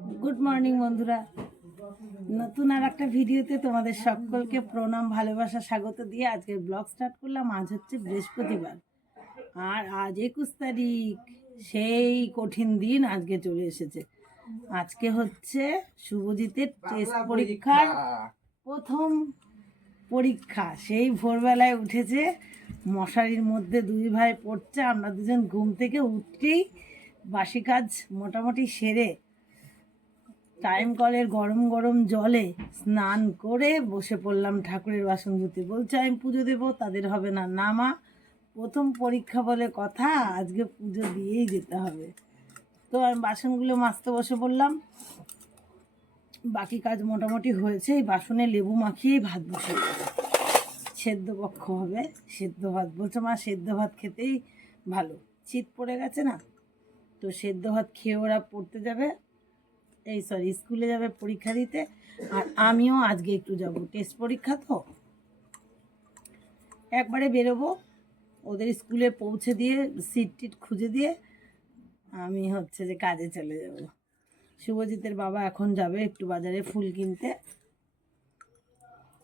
Good morning বন্ধুরা। নতুন আর একটা ভিডিওতে তোমাদের সকলকে প্রণাম ভালোবাসা স্বাগত দিয়ে আজকে ব্লগ স্টার্ট করলাম। আজ হচ্ছে বৃহস্পতিবার। আর আজ একুশ তারিখ সেই কঠিন দিন আজকে চলে এসেছে। আজকে হচ্ছে শুভজিতের টেস্ট পরীক্ষার প্রথম পরীক্ষা। সেই ভোরবেলায় উঠেছে মশারির মধ্যে দুই ভাই পড়ছে। আমরা দুজন ঘুম থেকে উঠতেই বাসি কাজ মোটামুটি সেরে টাইম কলের গরম গরম জলে স্নান করে বসে পড়লাম ঠাকুরের বাসন ধুতে। বলছে, আমি পুজো দেবো, তাদের হবে না। না মা, প্রথম পরীক্ষা বলে কথা, আজকে পুজো দিয়েই যেতে হবে। তো আমি বাসনগুলো মাজতে বসে পড়লাম। বাকি কাজ মোটামুটি হয়েছে, এই বাসনে লেবু মাখিয়েই ভাত বসে সেদ্ধ পক্ষ হবে, সেদ্ধ ভাত। বলছে, মা, সেদ্ধ ভাত খেতেই ভালো। শীত পড়ে গেছে না? তো সেদ্ধ ভাত খেয়ে ওরা পড়তে যাবে। এই সরি স্কুলে যাবে পরীক্ষা দিতে, আর আমিও আজকে একটু যাব। টেস্ট পরীক্ষা তো? একবারে বেরোবো, ওদের স্কুলে পৌঁছে দিয়ে সিট টিট খুঁজে দিয়ে আমি হচ্ছে যে কাজে চলে যাব। শুভজিতের বাবা এখন যাবে একটু বাজারে ফুল কিনতে।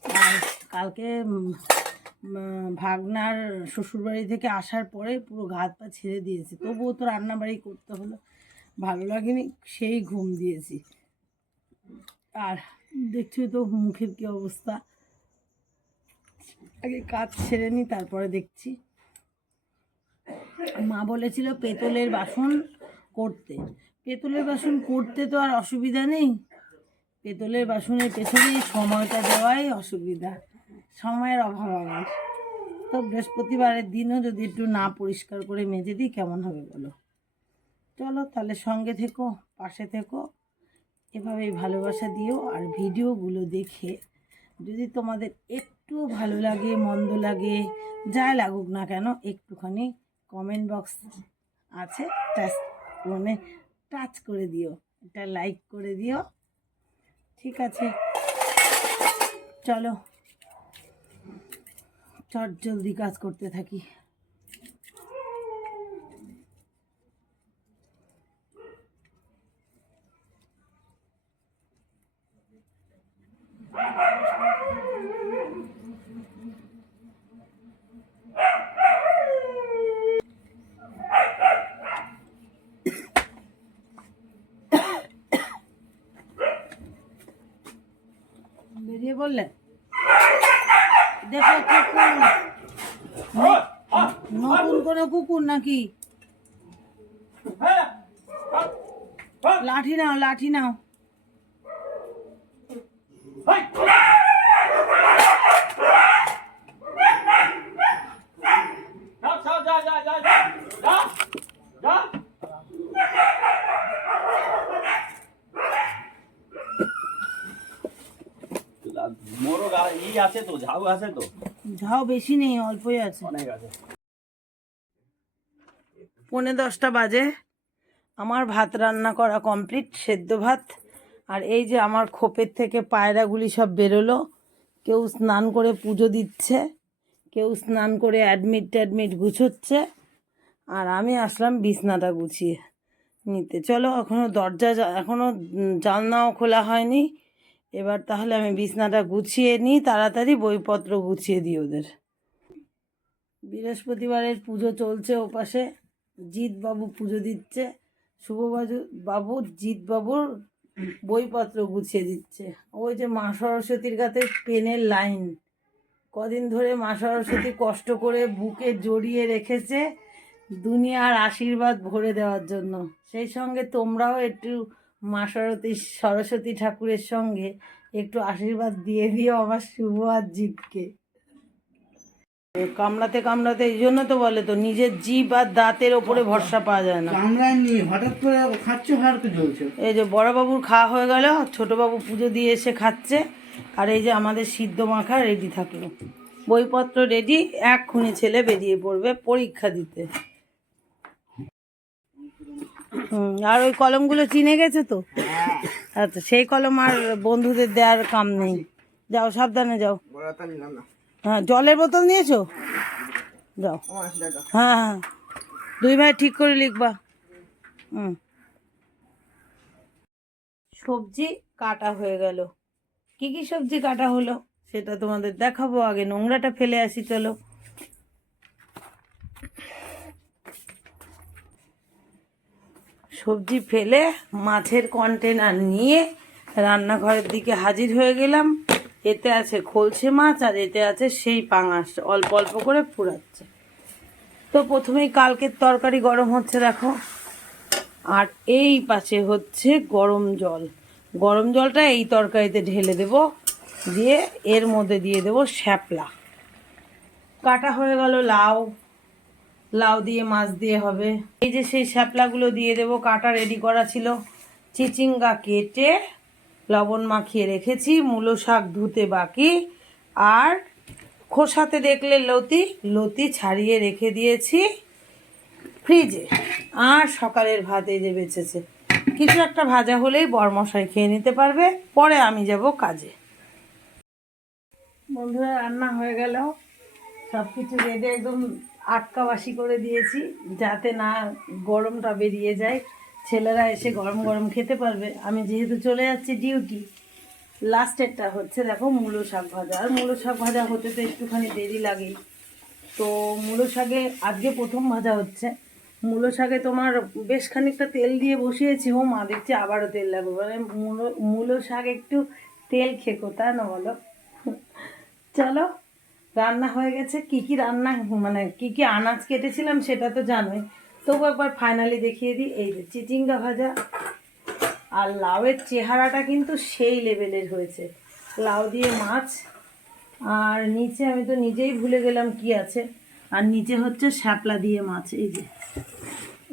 আর কালকে ভাগনার শ্বশুরবাড়ি থেকে আসার পরে পুরো ঘাত পা ছেড়ে দিয়েছি। তবুও তো রান্নাবাড়ি করতে হলো। ভালো লাগেনি, সেই ঘুম দিয়েছি। আর দেখছি তো মুখের কি অবস্থা। আগে কাজ ছেড়ে নি, তারপরে দেখছি। মা বলেছিল পেতলের বাসন করতে। পেতলের বাসন করতে তো আর অসুবিধা নেই। পেতলের বাসনের পেছনেই সময়টা দেওয়াই অসুবিধা, সময়ের অভাব আমার তো বৃহস্পতিবারের দিনও যদি একটু না পরিষ্কার করে মেজে দিই, কেমন হবে বলো? চলো তাহলে সঙ্গে থেকো, পাশে থেকো। এভাবেই ভালোবাসা দিও আর ভিডিওগুলো দেখে। যদি তোমাদের একটু ভালো লাগে, মন্দ লাগে যা লাগুক না কেন, একটুখানি কমেন্ট বক্স আছে টাচ মানে টাচ করে দিও এটা লাইক করে দিও। ঠিক আছে? চলো, চট জলদি কাজ করতে থাকি বেরিয়ে বললেন দেখো কুকুর। নতুন কোনো কুকুর নাকি? লাঠি নাও লাঠি নাও। আছে তো ঝাউ আছে তো? ঝাও বেশি নেই অল্পই আছে। অনেক আছে। পৌনে দশটা বাজে। আমার ভাত রান্না করা কমপ্লিট সেদ্ধ ভাত। আর এই যে আমার খোপের থেকে পায়রাগুলি সব বেরোলো। কেউ স্নান করে পুজো দিচ্ছে কেউ স্নান করে অ্যাডমিট ট্যাডমিট গুছোচ্ছে। আর আমি আসলাম বিছনাটা গুছিয়ে নিতে। চলো এখনও দরজা এখনও জানলাও খোলা হয়নি। এবার তাহলে আমি বিছনাটা গুছিয়ে নিই, তাড়াতাড়ি বইপত্র গুছিয়ে দিই ওদের। বৃহস্পতিবারের পুজো চলছে ওপাশে, জিৎবাবু পুজো দিচ্ছে শুভবাবু বাবু জিৎবাবুর বইপত্র গুছিয়ে দিচ্ছে। ওই যে মা সরস্বতীর কাছে পেনের লাইন, কদিন ধরে মা সরস্বতী কষ্ট করে বুকে জড়িয়ে রেখেছে দুনিয়ার আশীর্বাদ ভরে দেওয়ার জন্য। সেই সঙ্গে তোমরাও একটু মা সরস্বতী সরস্বতী ঠাকুরের সঙ্গে একটু আশীর্বাদ দিয়ে দিও আমার শুভ আর জিৎকে কামড়াতে কামড়াতে এই জন্য তো বলে তো নিজের জিভ আর দাঁতের ওপরে ভরসা পাওয়া যায় না। কামড়ায়নি হঠাৎ করে খাচ্ছ হার জ্বলছে? এই যে বড়বাবুর খাওয়া হয়ে গেল ছোটবাবু পুজো দিয়ে এসে খাচ্ছে আর এই যে আমাদের সিদ্ধ মাখা রেডি থাকল। বইপত্র রেডি এক্ষুনি ছেলে বেরিয়ে পড়বে পরীক্ষা দিতে। আর ওই কলমগুলো চিনে গেছে তো? আচ্ছা সেই কলম আর বন্ধুদের দেওয়ার কাম নেই। যাও, সাবধানে যাও। হ্যাঁ জলের বোতল নিয়েছো? যাও। হ্যাঁ হ্যাঁ। দুই ভাই ঠিক করে লিখবা। হুম। সবজি কাটা হয়ে গেল। কি কি সবজি কাটা হলো? সেটা তোমাদের দেখাবো আগে। নোংরাটা ফেলে আসি, চলো। সবজি ফেলে মাছের কন্টেনার নিয়ে রান্নাঘরের দিকে হাজির হয়ে গেলাম। এতে আছে খলসে মাছ আর এতে আছে সেই পাঙাশ, অল্প অল্প করে ফুরাচ্ছে। তো প্রথমেই কালকের তরকারি গরম হচ্ছে, দেখো। আর এই পাশে হচ্ছে গরম জল। গরম জলটা এই তরকারিতে ঢেলে দেব, দিয়ে এর মধ্যে দিয়ে দেব শ্যাপলা। কাটা হয়ে গেল লাউ লাউ দিয়ে, মাছ দিয়ে হবে। এই যে সেই শ্যাপলাগুলো দিয়ে দেব, কাটা রেডি করা ছিল। চিচিঙ্গা কেটে লবণ মাখিয়ে রেখেছি, মূলো শাক ধুতে বাকি। আর খোসাতে দেখলে লতি লতি ছাড়িয়ে রেখে দিয়েছি ফ্রিজে। আর সকালের ভাত এই যে বেঁচেছে। কিছু একটা ভাজা হলেই বরমশাই খেয়ে নিতে পারবে। পরে আমি যাব কাজে। বন্ধুরা, রান্না হয়ে গেল। সব কিছু রেডে, একদম আটকাবাসি করে দিয়েছি, যাতে না গরমটা বেরিয়ে যায়। ছেলেরা এসে গরম গরম খেতে পারবে। আমি যেহেতু চলে যাচ্ছি ডিউটি লাস্টেরটা হচ্ছে দেখো মূলো শাক ভাজা। আর মূলো শাক ভাজা হতে তো একটুখানি দেরি লাগেই। তো মূলো শাকে আজকে প্রথম ভাজা হচ্ছে। মূলো শাকে তোমার বেশ খানিকটা তেল দিয়ে বসিয়েছি। ও মা, দেখছি আবারও তেল লাগবে। মানে মূলো মূলো শাক একটু তেল খেকো তা না বলো? চলো। রান্না হয়ে গেছে, কি কি রান্না মানে কি কি আনাজ কেটেছিলাম সেটা তো জানোই। তবু একবার ফাইনালি দেখিয়ে দিই, এই যে চিচিঙ্গা ভাজা আর লাউয়ের চেহারাটা কিন্তু সেই লেভেলের হয়েছে। লাউ দিয়ে মাছ, আর নিচে আমি তো নিজেই ভুলে গেলাম কি আছে। আর নিচে হচ্ছে শ্যাপলা দিয়ে মাছ, এই যে।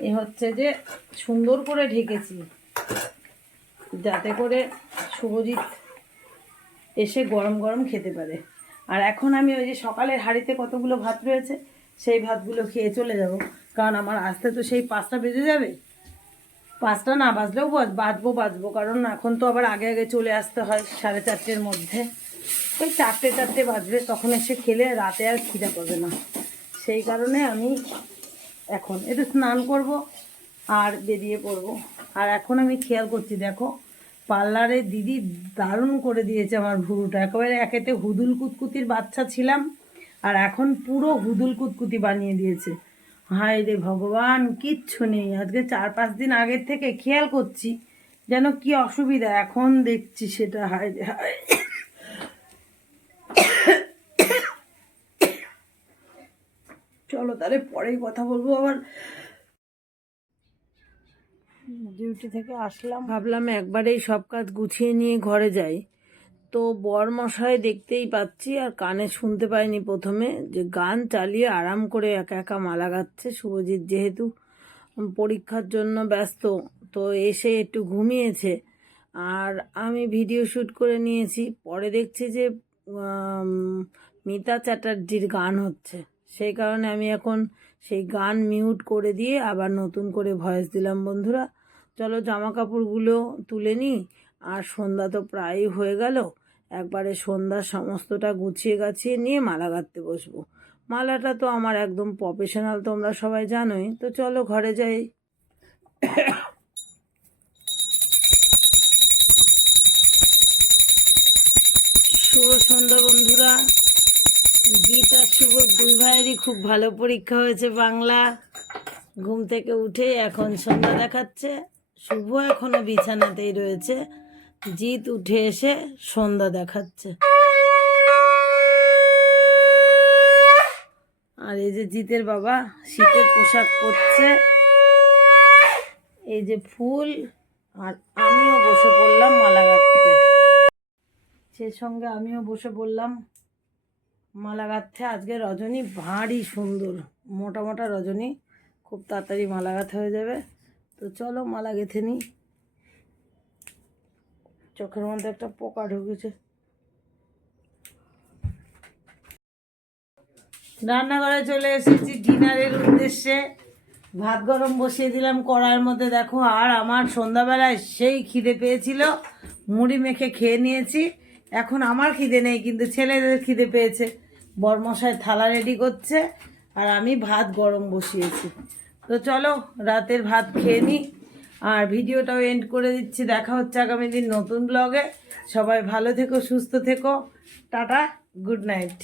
এ হচ্ছে যে সুন্দর করে ঢেকেছি, যাতে করে শুভজিৎ এসে গরম গরম খেতে পারে। আর এখন আমি ওই যে সকালের হাঁড়িতে কতগুলো ভাত রয়েছে, সেই ভাতগুলো খেয়ে চলে যাব। কারণ আমার আসতে তো সেই পাঁচটা বেজে যাবে। পাঁচটা না বাজলেও বাজ- বাজবো বাজবো। কারণ এখন তো আবার আগে আগে চলে আসতে হয় সাড়ে চারটের মধ্যে। ওই চারটে চারটে বাজবে, তখন এসে খেলে রাতে আর খিদে পাবে না। সেই কারণে আমি এখন একটু স্নান করব আর বেরিয়ে পড়ব। আর এখন আমি খেয়াল করছি, দেখো পার্লারে দিদি দারুণ করে দিয়েছে আমার ভুরুটা। একেবারে একেতে হুদুল কুতকুতির বাচ্চা ছিলাম আর এখন পুরো হুদুল কুতকুতি বানিয়ে দিয়েছে। হায় রে ভগবান, কিচ্ছু নেই। আজকে চার পাঁচ দিন আগের থেকে খেয়াল করছি যেন কি অসুবিধা। এখন দেখছি সেটা, হায় রে, হায়। চলো তাহলে পরেই কথা বলব আবার। ডিউটি থেকে আসলাম। ভাবলাম একবারেই সব কাজ গুছিয়ে নিয়ে ঘরে যাই। তো বরমশাই দেখতেই পাচ্ছি আর কানে শুনতে পাইনি প্রথমে যে গান চালিয়ে আরাম করে একা একা মালা গাচ্ছে। শুভজিৎ যেহেতু পরীক্ষার জন্য ব্যস্ত, তো এসে একটু ঘুমিয়েছে। আর আমি ভিডিও শ্যুট করে নিয়েছি। পরে দেখছি যে মিতা চ্যাটার্জির গান হচ্ছে। সেই কারণে আমি এখন সেই গান মিউট করে দিয়ে আবার নতুন করে ভয়েস দিলাম বন্ধুরা। চলো জামা কাপড়গুলো তুলে নিই। আর সন্ধ্যা তো প্রায়ই হয়ে গেল। একবারে সন্ধ্যার সমস্তটা গুছিয়ে গাছিয়ে নিয়ে মালা গাঁথতে বসবো। মালাটা তো আমার একদম প্রফেশনাল তোমরা সবাই জানোই। তো চলো ঘরে যাই। শুভ সন্ধ্যা বন্ধুরা। জিৎ আর শুভ দুই ভাইয়েরই খুব ভালো পরীক্ষা হয়েছে বাংলা। ঘুম থেকে উঠে এখন সন্ধ্যা দেখাচ্ছে। শুভ এখনও বিছানাতেই রয়েছে। জিৎ উঠে এসে সন্ধ্যা দেখাচ্ছে। আর এই যে জিতের বাবা, শীতের পোশাক পরছে। এই যে ফুল, আর আমিও বসে পড়লাম মালা গাঁথতে। সেই সঙ্গে আমিও বসে পড়লাম মালা গাঁথতে। আজকে রজনী ভারী সুন্দর, মোটা মোটা রজনী। খুব তাড়াতাড়ি মালা গাঁথা হয়ে যাবে। তো চলো মালা গেঁথে নিই। চোখের মধ্যে একটা পোকা ঢুকেছে। রান্নাঘরে চলে এসেছি ডিনারের উদ্দেশ্যে। ভাত গরম বসিয়ে দিলাম কড়ার মধ্যে। দেখো, আর আমার সন্ধ্যাবেলায় সেই খিদে পেয়েছিল। মুড়ি মেখে খেয়ে নিয়েছি। এখন আমার খিদে নেই, কিন্তু ছেলেদের খিদে পেয়েছে। বরমশাই থালা রেডি করছে। আর আমি ভাত গরম বসিয়েছি। তো চলো, রাতের ভাত খেয়ে নিই আর ভিডিওটাও এন্ড করে দিচ্ছি। দেখা হচ্ছে আগামী দিন নতুন ব্লগে সবাই ভালো থেকো, সুস্থ থেকো। Tata good night